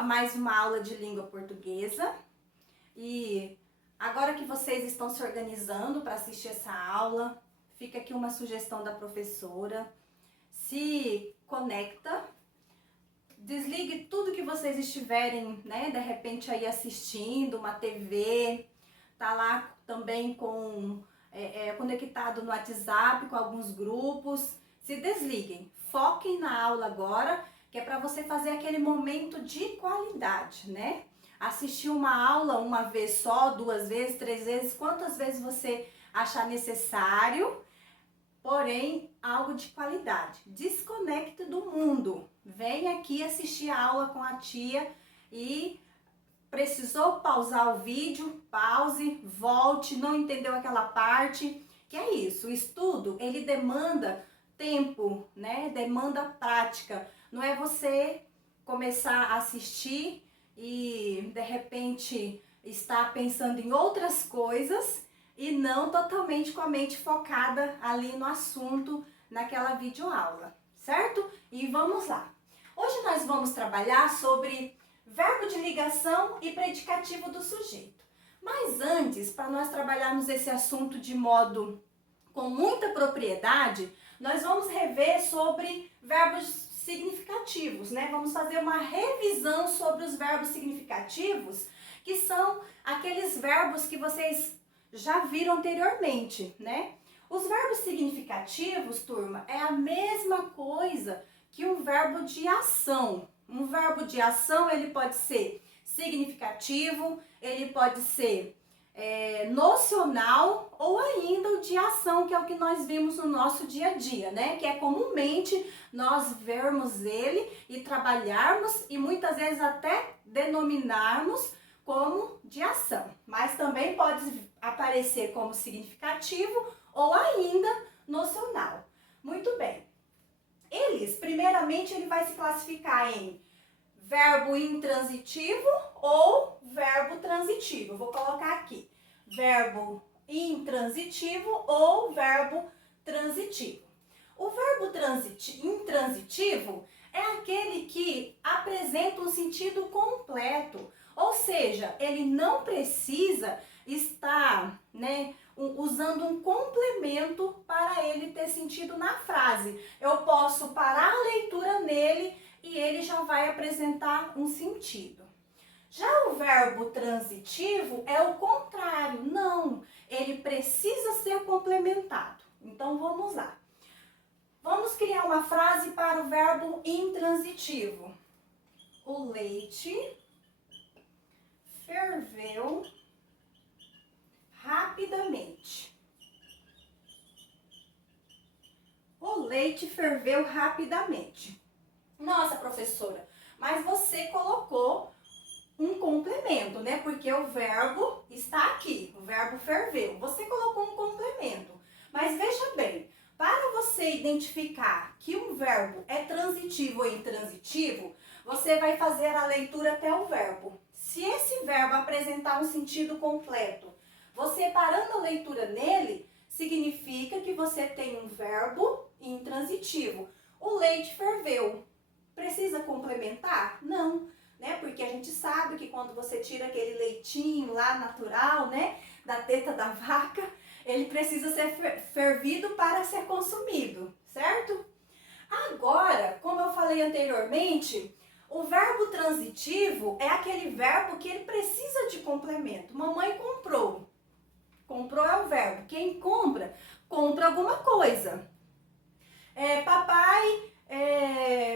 a mais uma aula de língua portuguesa. E agora que vocês estão se organizando para assistir essa aula, fica aqui uma sugestão da professora. Se conecta, desligue tudo que vocês estiverem, né, de repente aí assistindo, uma TV, tá lá também conectado no WhatsApp com alguns grupos. Se desliguem, foquem na aula agora, que é para você fazer aquele momento de qualidade, né? Assistir uma aula uma vez só, 2 vezes, 3 vezes, quantas vezes você achar necessário, porém algo de qualidade. Desconecte do mundo. Vem aqui assistir a aula com a tia e precisou pausar o vídeo, pause, volte, não entendeu aquela parte, que é isso. O estudo, ele demanda tempo, né? Demanda prática. Não é você começar a assistir e de repente estar pensando em outras coisas e não totalmente com a mente focada ali no assunto, naquela videoaula, certo? E vamos lá. Hoje nós vamos trabalhar sobre verbo de ligação e predicativo do sujeito. Mas antes, para nós trabalharmos esse assunto de modo com muita propriedade, nós vamos rever sobre verbos significativos, né? Vamos fazer uma revisão sobre os verbos significativos, que são aqueles verbos que vocês já viram anteriormente, né? Os verbos significativos, turma, é a mesma coisa que um verbo de ação. Um verbo de ação, ele pode ser significativo, ele pode ser nocional ou ainda o de ação, que é o que nós vimos no nosso dia a dia, né? Que é comumente nós vermos ele e trabalharmos e muitas vezes até denominarmos como de ação. Mas também pode aparecer como significativo ou ainda nocional. Muito bem. Primeiramente, ele vai se classificar em verbo intransitivo ou verbo transitivo. Vou colocar aqui, verbo intransitivo ou verbo transitivo. O verbo intransitivo é aquele que apresenta um sentido completo, ou seja, ele não precisa estar, né, usando um complemento para ele ter sentido na frase. Eu posso parar a leitura nele e ele já vai apresentar um sentido. Já o verbo transitivo é o contrário, não, ele precisa ser complementado. Então vamos lá. Vamos criar uma frase para o verbo intransitivo. O leite ferveu rapidamente. O leite ferveu rapidamente. Nossa, professora, mas você colocou um complemento, né? Porque o verbo está aqui, o verbo ferveu. Você colocou um complemento. Mas veja bem, para você identificar que um verbo é transitivo ou intransitivo, você vai fazer a leitura até o verbo. Se esse verbo apresentar um sentido completo, você parando a leitura nele, significa que você tem um verbo intransitivo. O leite ferveu. Precisa complementar? Não, né? Porque a gente sabe que quando você tira aquele leitinho lá natural, né, da teta da vaca, ele precisa ser fervido para ser consumido, certo? Agora, como eu falei anteriormente, o verbo transitivo é aquele verbo que ele precisa de complemento. Mamãe comprou. Comprou é o verbo. Quem compra, compra alguma coisa. Papai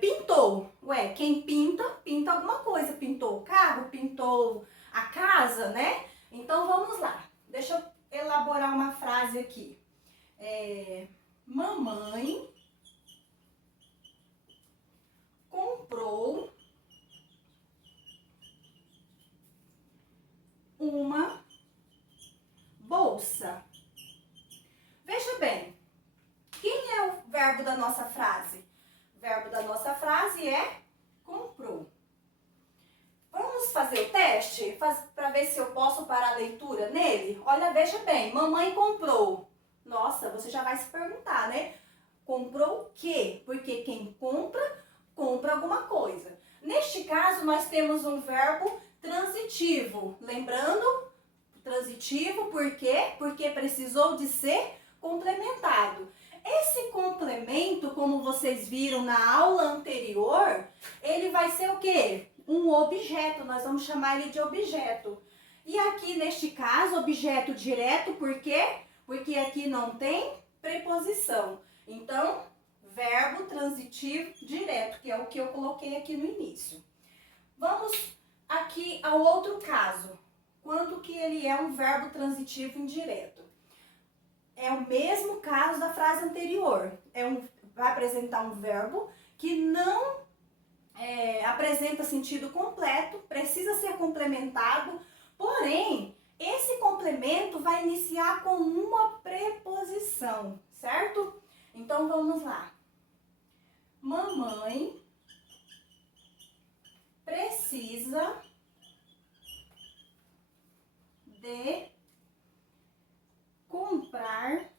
pintou. Ué, quem pinta, pinta alguma coisa. Pintou o carro, pintou a casa, né? Então vamos lá. Deixa eu elaborar uma frase aqui. Mamãe comprou uma bolsa. Veja bem, quem é o verbo da nossa frase? O verbo da nossa frase é comprou. Vamos fazer o teste para ver se eu posso parar a leitura nele? Olha, veja bem, mamãe comprou. Nossa, você já vai se perguntar, né? Comprou o quê? Porque quem compra, compra alguma coisa. Neste caso, nós temos um verbo transitivo. Lembrando, transitivo por quê? Porque precisou de ser complementado. Esse complemento, como vocês viram na aula anterior, ele vai ser o quê? Um objeto, nós vamos chamar ele de objeto. E aqui, neste caso, objeto direto, por quê? Porque aqui não tem preposição. Então, verbo transitivo direto, que é o que eu coloquei aqui no início. Vamos aqui ao outro caso. Quando que ele é um verbo transitivo indireto? É o mesmo caso da frase anterior. Vai apresentar um verbo que não apresenta sentido completo, precisa ser complementado, porém, esse complemento vai iniciar com uma preposição, certo? Então, vamos lá. Mamãe precisa de comprar.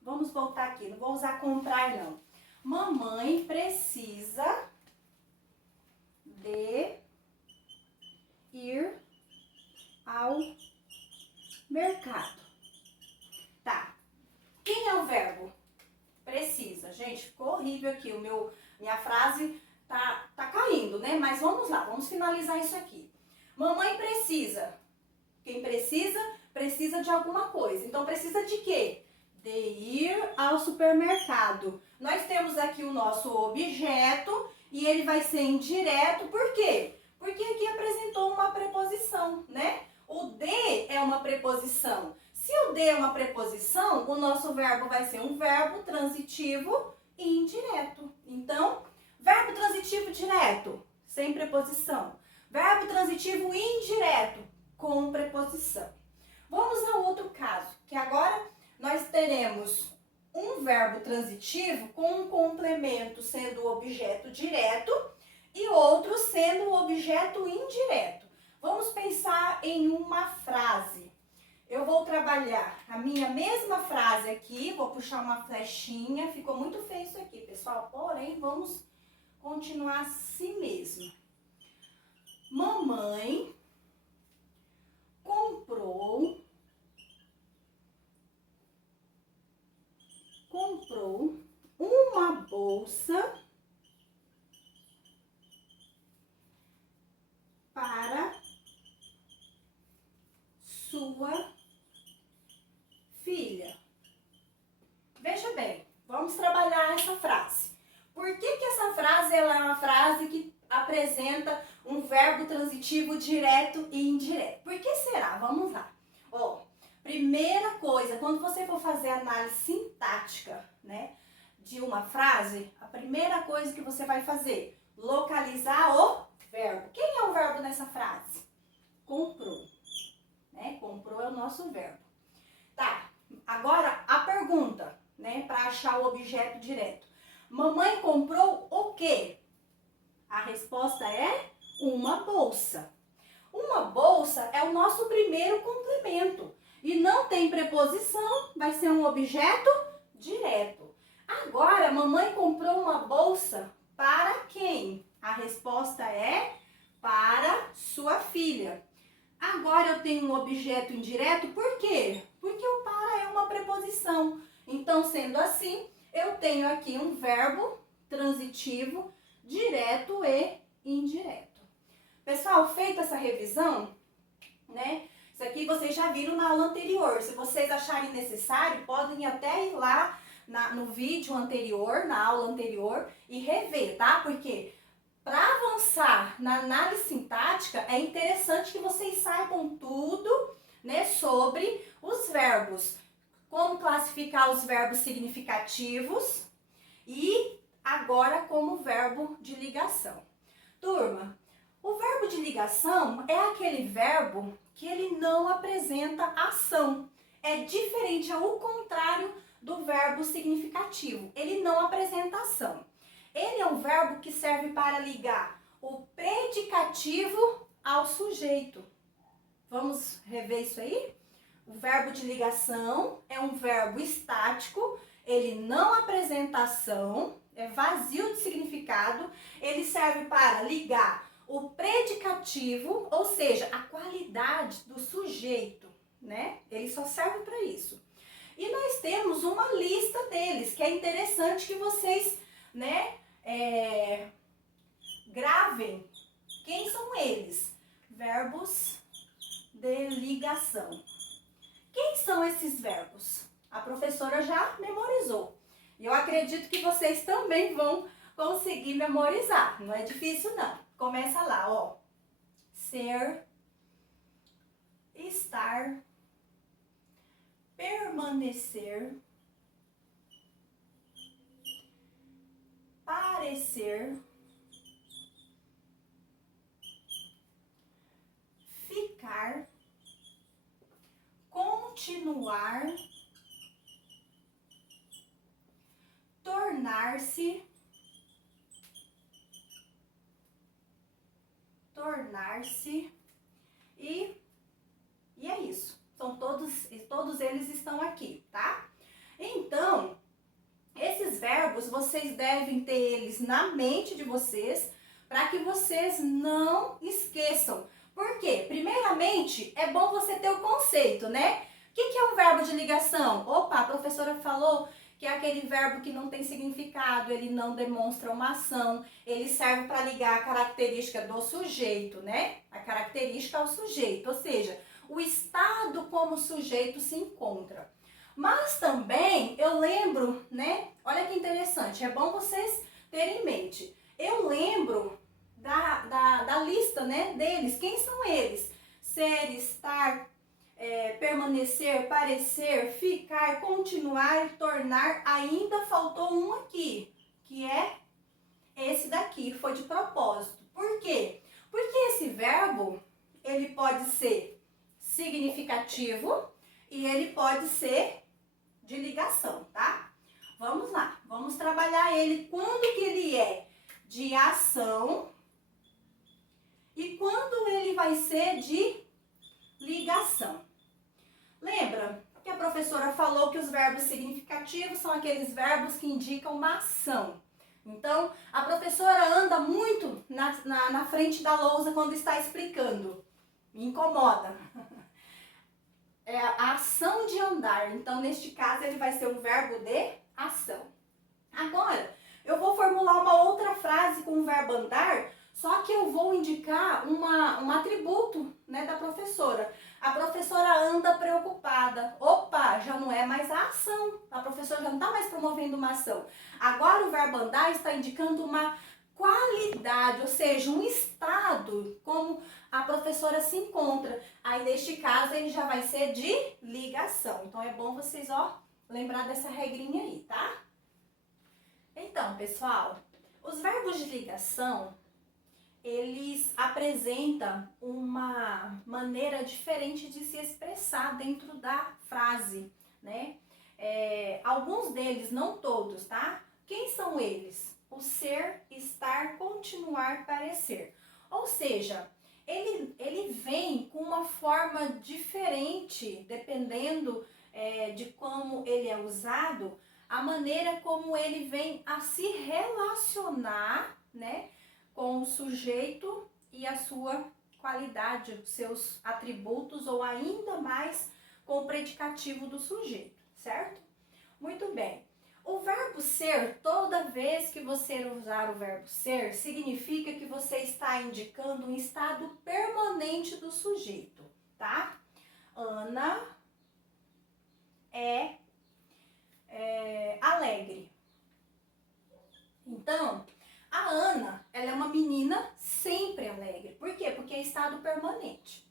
Vamos voltar aqui, não vou usar comprar não. Mamãe precisa de ir ao mercado. Tá. Quem é o verbo? Precisa. Gente, ficou horrível aqui. Minha frase tá caindo, né? Mas vamos lá, vamos finalizar isso aqui. Mamãe precisa. Quem precisa? Precisa de alguma coisa. Então, precisa de quê? De ir ao supermercado. Nós temos aqui o nosso objeto e ele vai ser indireto. Por quê? Porque aqui apresentou uma preposição, né? O de é uma preposição. Se o de é uma preposição, o nosso verbo vai ser um verbo transitivo e indireto. Então, verbo transitivo direto, sem preposição. Verbo transitivo indireto, com preposição. Vamos ao outro caso, que agora nós teremos um verbo transitivo com um complemento sendo o objeto direto e outro sendo o objeto indireto. Vamos pensar em uma frase. Eu vou trabalhar a minha mesma frase aqui, vou puxar uma flechinha. Ficou muito feio isso aqui, pessoal, porém vamos continuar assim mesmo. Mamãe comprou uma bolsa para sua filha. Veja bem, vamos trabalhar essa frase. Por que essa frase ela é uma frase que apresenta um verbo transitivo direto e indireto? Por que será? Vamos lá. Ó, primeira coisa, quando você for fazer análise sintática, né, de uma frase, a primeira coisa que você vai fazer, localizar o verbo. Quem é o verbo nessa frase? Comprou. Né? Comprou é o nosso verbo. Tá, agora a pergunta, né, para achar o objeto direto. Mamãe comprou o quê? A resposta é uma bolsa. Uma bolsa é o nosso primeiro complemento. E não tem preposição, vai ser um objeto direto. Agora, mamãe comprou uma bolsa para quem? A resposta é para sua filha. Agora eu tenho um objeto indireto, por quê? Porque o para é uma preposição. Então, sendo assim, eu tenho aqui um verbo transitivo direto e indireto. Pessoal, feita essa revisão, né? Isso aqui vocês já viram na aula anterior. Se vocês acharem necessário, podem até ir lá no vídeo anterior, na aula anterior, e rever, tá? Porque para avançar na análise sintática, é interessante que vocês saibam tudo, né, sobre os verbos. Como classificar os verbos significativos e agora como verbo de ligação. Turma, o verbo de ligação é aquele verbo que ele não apresenta ação. É diferente, é o contrário do verbo significativo. Ele não apresenta ação. Ele é um verbo que serve para ligar o predicativo ao sujeito. Vamos rever isso aí? O verbo de ligação é um verbo estático, ele não apresenta ação, é vazio de significado, ele serve para ligar o predicativo, ou seja, a qualidade do sujeito, né? Ele só serve para isso. E nós temos uma lista deles, que é interessante que vocês, né, gravem quem são eles. Verbos de ligação. Quem são esses verbos? A professora já memorizou. E eu acredito que vocês também vão conseguir memorizar. Não é difícil, não. Começa lá, ó. Ser, estar, permanecer, parecer, ficar, continuar, tornar-se, e é isso. São todos eles estão aqui, tá? Então, esses verbos vocês devem ter eles na mente de vocês para que vocês não esqueçam. Por quê? Primeiramente, é bom você ter o conceito, né? O que é um verbo de ligação? Opa, a professora falou que é aquele verbo que não tem significado, ele não demonstra uma ação, ele serve para ligar a característica do sujeito, né? A característica ao sujeito, ou seja, o estado como o sujeito se encontra. Mas também eu lembro, né? Olha que interessante, é bom vocês terem em mente. Eu lembro da lista, né, deles. Quem são eles? Ser, estar, permanecer, parecer, ficar, continuar, tornar. Ainda faltou um aqui, que é esse daqui, foi de propósito. Por quê? Porque esse verbo, ele pode ser significativo e ele pode ser de ligação, tá? Vamos lá, vamos trabalhar ele quando que ele é de ação e quando ele vai ser de ligação. Lembra que a professora falou que os verbos significativos são aqueles verbos que indicam uma ação. Então, a professora anda muito na frente da lousa quando está explicando. Me incomoda. É a ação de andar. Então, neste caso, ele vai ser um verbo de ação. Agora, eu vou formular uma outra frase com o verbo andar, só que eu vou indicar um atributo, né, da professora. A professora anda preocupada. Opa, já não é mais a ação. A professora já não está mais promovendo uma ação. Agora o verbo andar está indicando uma qualidade, ou seja, um estado como a professora se encontra. Aí, neste caso, ele já vai ser de ligação. Então, é bom vocês, ó, lembrar dessa regrinha aí, tá? Então, pessoal, os verbos de ligação, eles apresentam uma maneira diferente de se expressar dentro da frase, né? Alguns deles, não todos, tá? Quem são eles? O ser, estar, continuar, parecer. Ou seja, ele vem com uma forma diferente, dependendo de como ele é usado, a maneira como ele vem a se relacionar, né, com o sujeito e a sua qualidade, os seus atributos, ou ainda mais com o predicativo do sujeito, certo? Muito bem. O verbo ser, toda vez que você usar o verbo ser, significa que você está indicando um estado permanente do sujeito, tá? Ana é alegre. Então, a Ana, ela é uma menina sempre alegre. Por quê? Porque é estado permanente.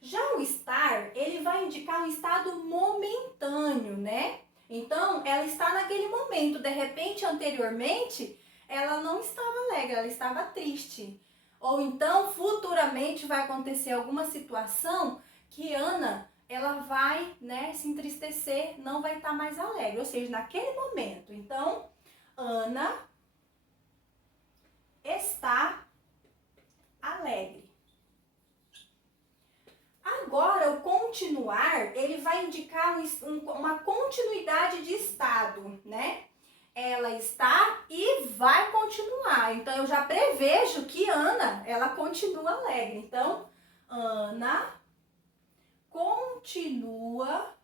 Já o estar, ele vai indicar um estado momentâneo, né? Então, ela está naquele momento. De repente, anteriormente, ela não estava alegre, ela estava triste. Ou então, futuramente, vai acontecer alguma situação que Ana, ela vai, né, se entristecer, não vai estar mais alegre. Ou seja, naquele momento. Então, Ana está alegre. Agora, o continuar, ele vai indicar uma continuidade de estado, né? ela está e vai continuar. Então, eu já prevejo que Ana, ela continua alegre. Então, Ana continua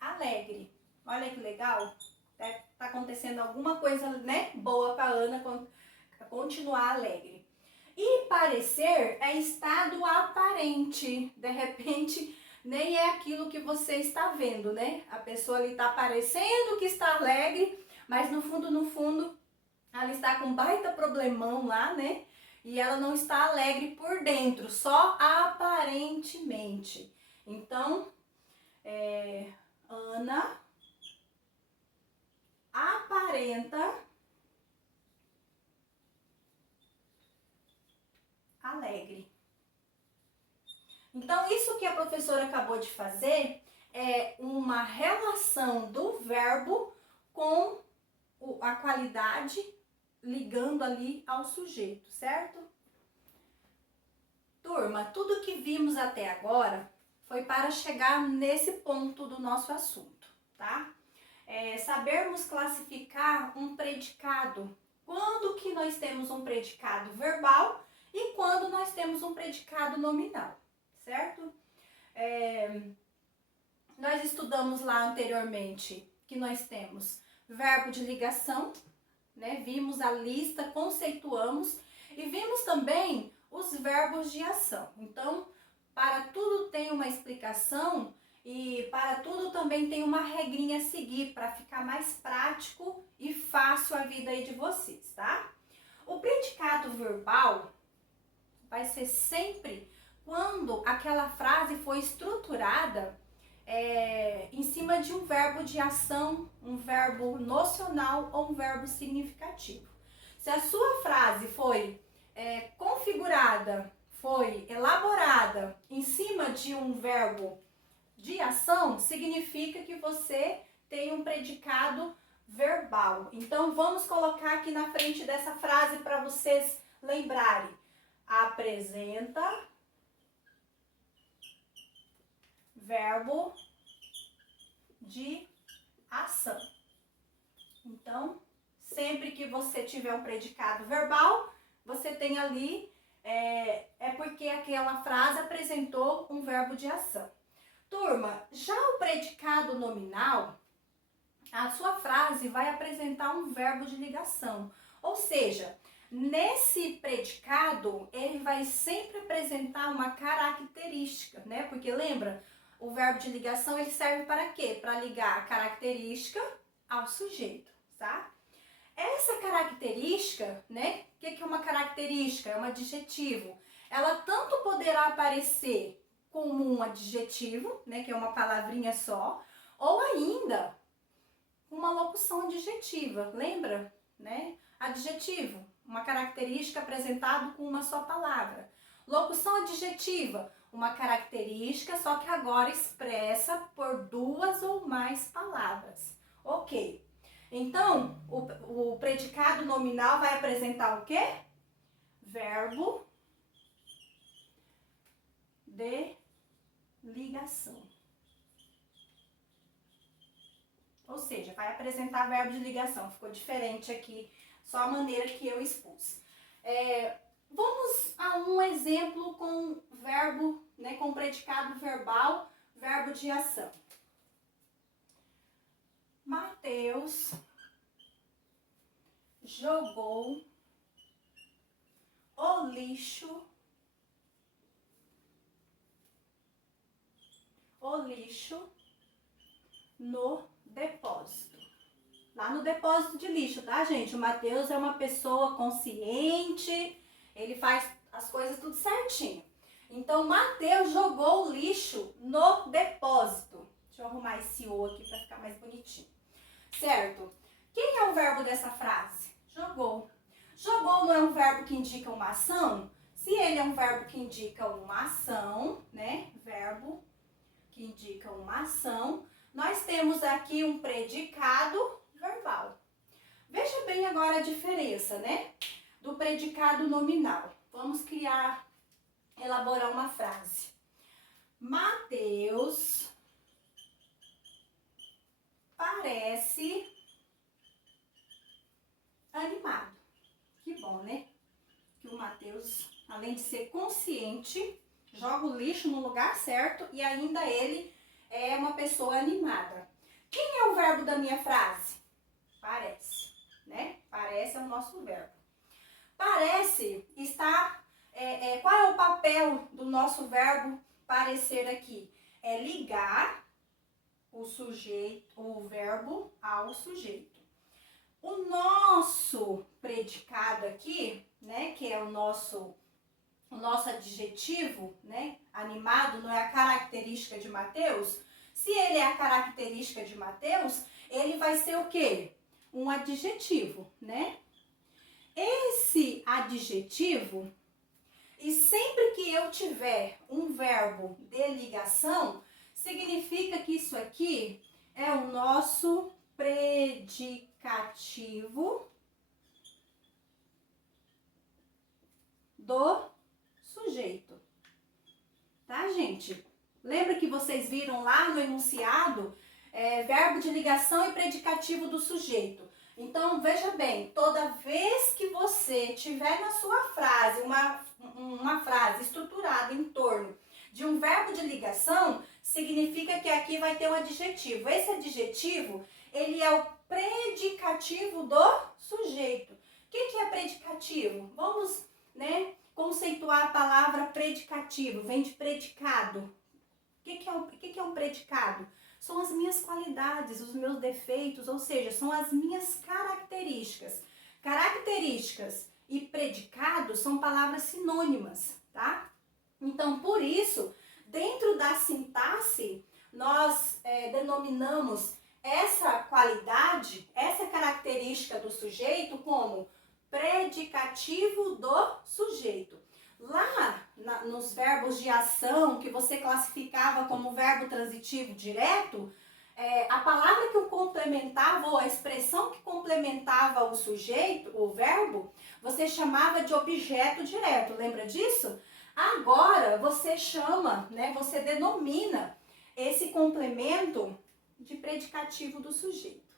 alegre. Olha que legal. Tá acontecendo alguma coisa, né, boa para Ana continuar alegre. E parecer é estado aparente. De repente, nem é aquilo que você está vendo, né? A pessoa ali está parecendo que está alegre, mas no fundo, ela está com um baita problemão lá, né? E ela não está alegre por dentro, só aparentemente. Então, Ana aparenta alegre. Então, isso que a professora acabou de fazer é uma relação do verbo com a qualidade, ligando ali ao sujeito, certo? Turma, tudo que vimos até agora foi para chegar nesse ponto do nosso assunto, tá? Sabermos classificar um predicado. Quando que nós temos um predicado verbal e quando nós temos um predicado nominal, certo? Nós estudamos lá anteriormente que nós temos verbo de ligação, né? Vimos a lista, conceituamos e vimos também os verbos de ação. Então, para tudo tem uma explicação e para tudo também tem uma regrinha a seguir para ficar mais prático e fácil a vida aí de vocês, tá? O predicado verbal vai ser sempre quando aquela frase foi estruturada em cima de um verbo de ação, um verbo nocional ou um verbo significativo. Se a sua frase foi configurada, foi elaborada em cima de um verbo de ação, significa que você tem um predicado verbal. Então, vamos colocar aqui na frente dessa frase para vocês lembrarem. Apresenta verbo de ação. Então, sempre que você tiver um predicado verbal, você tem ali, porque aquela frase apresentou um verbo de ação. Turma, já o predicado nominal, a sua frase vai apresentar um verbo de ligação. Ou seja, nesse predicado, ele vai sempre apresentar uma característica, né? Porque lembra, o verbo de ligação, ele serve para quê? Para ligar a característica ao sujeito, tá? Essa característica, né? O que é uma característica? É um adjetivo. Ela tanto poderá aparecer como um adjetivo, né? Que é uma palavrinha só, ou ainda uma locução adjetiva. Lembra, né? Adjetivo, uma característica apresentada com uma só palavra. Locução adjetiva, uma característica, só que agora expressa por duas ou mais palavras. Ok. Então, o predicado nominal vai apresentar o quê? Verbo de ligação. Ou seja, vai apresentar verbo de ligação. Ficou diferente aqui, só a maneira que eu expus. Vamos a um exemplo com verbo, né, com predicado verbal, verbo de ação. Mateus jogou o lixo no depósito. Lá no depósito de lixo, tá, gente? O Mateus é uma pessoa consciente, ele faz as coisas tudo certinho. Então, Mateus jogou o lixo no depósito. Deixa eu arrumar esse O aqui para ficar mais bonitinho. Certo? Quem é o verbo dessa frase? Jogou. Jogou não é um verbo que indica uma ação? Se ele é um verbo que indica uma ação, né? Verbo que indica uma ação, nós temos aqui um predicado verbal. Veja bem agora a diferença, né? Do predicado nominal. Vamos elaborar uma frase. Mateus parece bom, né? Que o Mateus, além de ser consciente, joga o lixo no lugar certo e ainda ele é uma pessoa animada. Quem é o verbo da minha frase? Parece, né? Parece é o nosso verbo. Parece está... qual é o papel do nosso verbo parecer aqui? É ligar o sujeito, o verbo ao sujeito. O nosso predicado aqui, né, que é o nosso adjetivo, né, animado, não é a característica de Mateus. Se ele é a característica de Mateus, ele vai ser o quê? Um adjetivo, né? Esse adjetivo, e sempre que eu tiver um verbo de ligação, significa que isso aqui é o nosso predicativo do sujeito. Tá, gente? Lembra que vocês viram lá no enunciado verbo de ligação e predicativo do sujeito? Então, veja bem, toda vez que você tiver na sua frase uma frase estruturada em torno de um verbo de ligação, significa que aqui vai ter um adjetivo. Esse adjetivo, ele é o predicativo do sujeito. O que é predicativo? Vamos, né, conceituar a palavra predicativo. Vem de predicado. O que é um predicado? São as minhas qualidades, os meus defeitos, ou seja, são as minhas características. Características e predicado são palavras sinônimas, tá? Então, por isso, dentro da sintaxe, nós denominamos essa qualidade, essa característica do sujeito como predicativo do sujeito. Lá nos verbos de ação, que você classificava como verbo transitivo direto, a palavra que o complementava, ou a expressão que complementava o sujeito, o verbo, você chamava de objeto direto, lembra disso? Agora você chama, né, você denomina esse complemento de predicativo do sujeito.